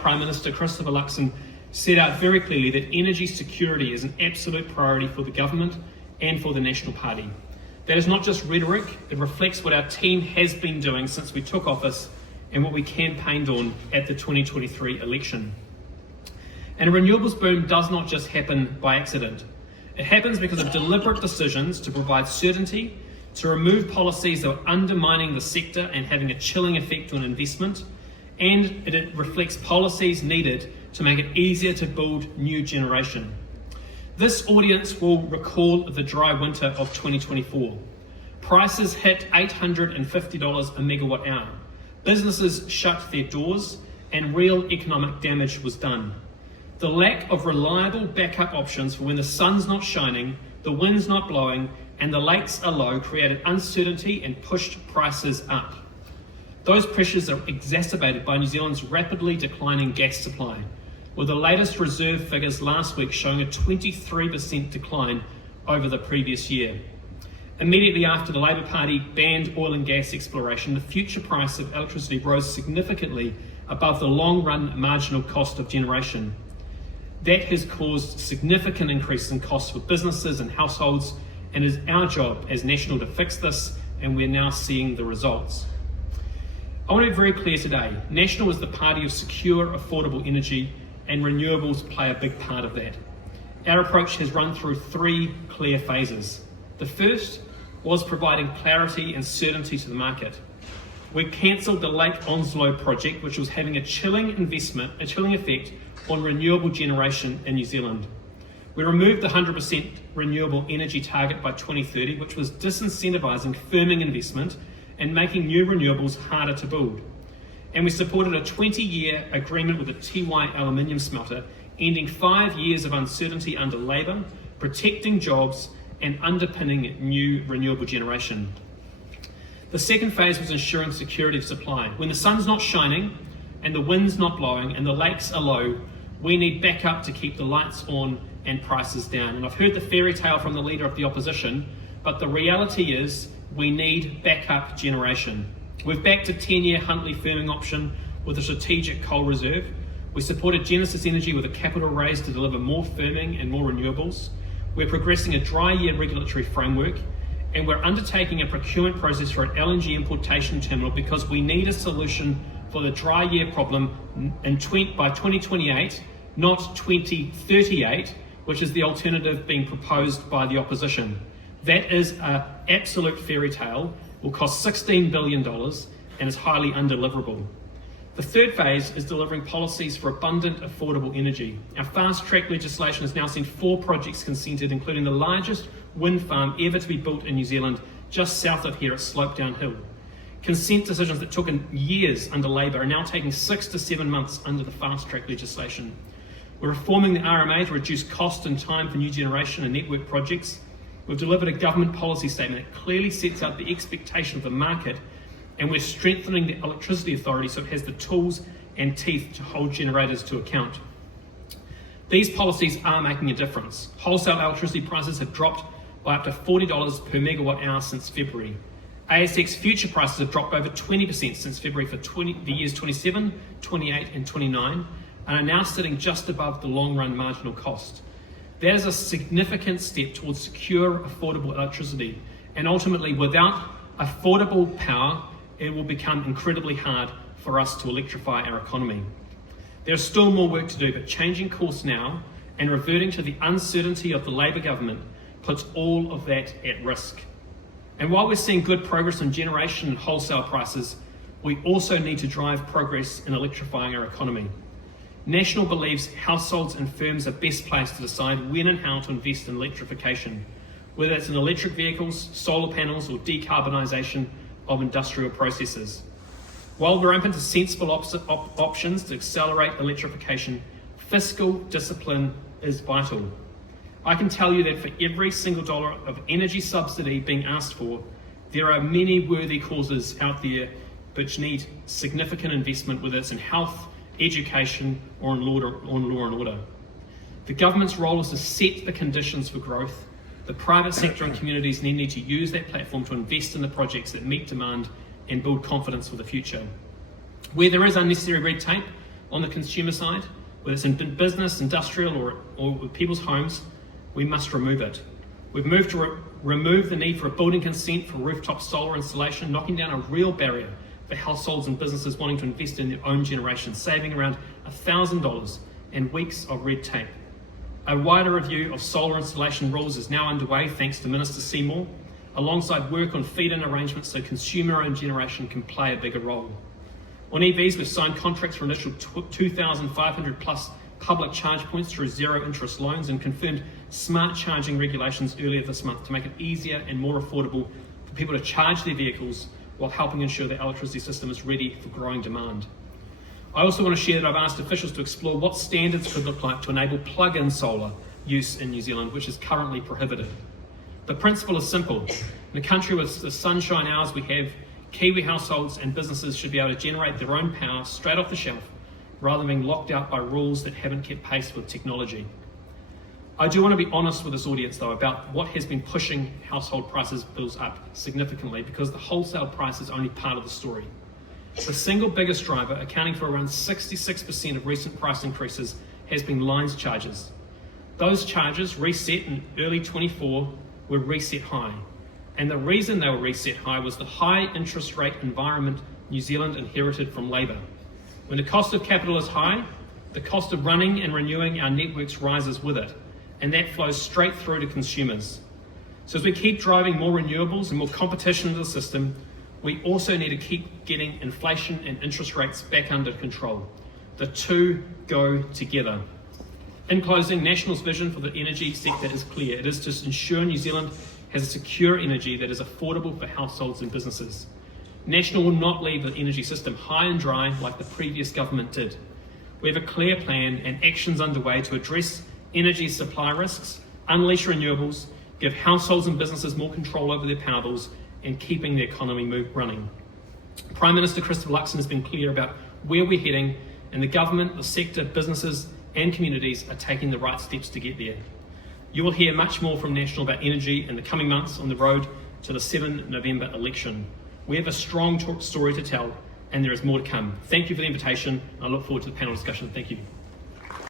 Prime Minister Christopher Luxon set out very clearly that energy security is an absolute priority for the government and for the National Party. That is not just rhetoric, it reflects what our team has been doing since we took office and what we campaigned on at the 2023 election. And a renewables boom does not just happen by accident. It happens because of deliberate decisions to provide certainty, to remove policies that are undermining the sector and having a chilling effect on investment, and it reflects policies needed to make it easier to build new generation. This audience will recall the dry winter of 2024. Prices hit $850 a megawatt hour. Businesses shut their doors and real economic damage was done. The lack of reliable backup options for when the sun's not shining, the wind's not blowing, and the lakes are low created uncertainty and pushed prices up. Those pressures are exacerbated by New Zealand's rapidly declining gas supply, with the latest reserve figures last week showing a 23% decline over the previous year. Immediately after the Labour Party banned oil and gas exploration, the future price of electricity rose significantly above the long-run marginal cost of generation. That has caused significant increases in costs for businesses and households, and it is our job as National to fix this, and we're now seeing the results. I want to be very clear today. National is the party of secure, affordable energy, and renewables play a big part of that. Our approach has run through three clear phases. The first was providing clarity and certainty to the market. We cancelled the Lake Onslow project, which was having a chilling effect on renewable generation in New Zealand. We removed the 100% renewable energy target by 2030, which was disincentivising firming investment and making new renewables harder to build. And we supported a 20-year agreement with the Tiwai aluminium smelter, ending 5 years of uncertainty under Labour, protecting jobs and underpinning new renewable generation. The second phase was ensuring security of supply. When the sun's not shining and the wind's not blowing and the lakes are low, we need backup to keep the lights on and prices down. And I've heard the fairy tale from the Leader of the Opposition, but the reality is we need backup generation. We've backed a 10-year Huntly firming option with a strategic coal reserve. We supported Genesis Energy with a capital raise to deliver more firming and more renewables. We're progressing a dry year regulatory framework, and we're undertaking a procurement process for an LNG importation terminal because we need a solution for the dry year problem by 2028, not 2038, which is the alternative being proposed by the opposition. That is an absolute fairy tale, will cost $16 billion and is highly undeliverable. The third phase is delivering policies for abundant, affordable energy. Our fast-track legislation has now seen 4 projects consented, including the largest wind farm ever to be built in New Zealand, just south of here at Slopedown Hill. Consent decisions that took years under Labour are now taking 6 to 7 months under the fast-track legislation. We're reforming the RMA to reduce cost and time for new generation and network projects. We've delivered a government policy statement that clearly sets out the expectation of the market, and we're strengthening the Electricity Authority so it has the tools and teeth to hold generators to account. These policies are making a difference. Wholesale electricity prices have dropped by up to $40 per megawatt hour since February. ASX future prices have dropped over 20% since February for the years 27, 28 and 29, and are now sitting just above the long-run marginal cost. That is a significant step towards secure, affordable electricity, and ultimately without affordable power, it will become incredibly hard for us to electrify our economy. There's still more work to do, but changing course now and reverting to the uncertainty of the Labour government puts all of that at risk. And while we're seeing good progress on generation and wholesale prices, we also need to drive progress in electrifying our economy. National believes households and firms are best placed to decide when and how to invest in electrification, whether it's in electric vehicles, solar panels, or decarbonisation of industrial processes. While we're open to sensible options to accelerate electrification, fiscal discipline is vital. I can tell you that for every single dollar of energy subsidy being asked for, there are many worthy causes out there which need significant investment, whether it's in health, education, or on law and order. The government's role is to set the conditions for growth. The private sector and communities need to use that platform to invest in the projects that meet demand and build confidence for the future. Where there is unnecessary red tape, on the consumer side, whether it's in business, industrial, or with people's homes, we must remove it. We've moved to remove the need for a building consent for rooftop solar installation, knocking down a real barrier for households and businesses wanting to invest in their own generation, saving around $1,000 and weeks of red tape. A wider review of solar installation rules is now underway thanks to Minister Seymour, alongside work on feed-in arrangements so consumer-owned generation can play a bigger role. On EVs, we've signed contracts for initial 2,500 plus public charge points through zero interest loans and confirmed smart charging regulations earlier this month to make it easier and more affordable for people to charge their vehicles while helping ensure the electricity system is ready for growing demand. I also want to share that I've asked officials to explore what standards could look like to enable plug-in solar use in New Zealand, which is currently prohibited. The principle is simple. In a country with the sunshine hours we have, Kiwi households and businesses should be able to generate their own power straight off the shelf rather than being locked out by rules that haven't kept pace with technology. I do want to be honest with this audience though about what has been pushing household bills up significantly, because the wholesale price is only part of the story. The single biggest driver, accounting for around 66% of recent price increases, has been lines charges. Those charges, reset in early 24, were reset high. And the reason they were reset high was the high interest rate environment New Zealand inherited from Labour. When the cost of capital is high, the cost of running and renewing our networks rises with it, and that flows straight through to consumers. So as we keep driving more renewables and more competition into the system, we also need to keep getting inflation and interest rates back under control. The two go together. In closing, National's vision for the energy sector is clear. It is to ensure New Zealand has a secure energy that is affordable for households and businesses. National will not leave the energy system high and dry like the previous government did. We have a clear plan and actions underway to address energy supply risks, unleash renewables, give households and businesses more control over their power bills, and keeping the economy running. Prime Minister Christopher Luxon has been clear about where we're heading, and the government, the sector, businesses and communities are taking the right steps to get there. You will hear much more from National about energy in the coming months on the road to the 7 November election. We have a strong story to tell, and there is more to come. Thank you for the invitation. I look forward to the panel discussion. Thank you.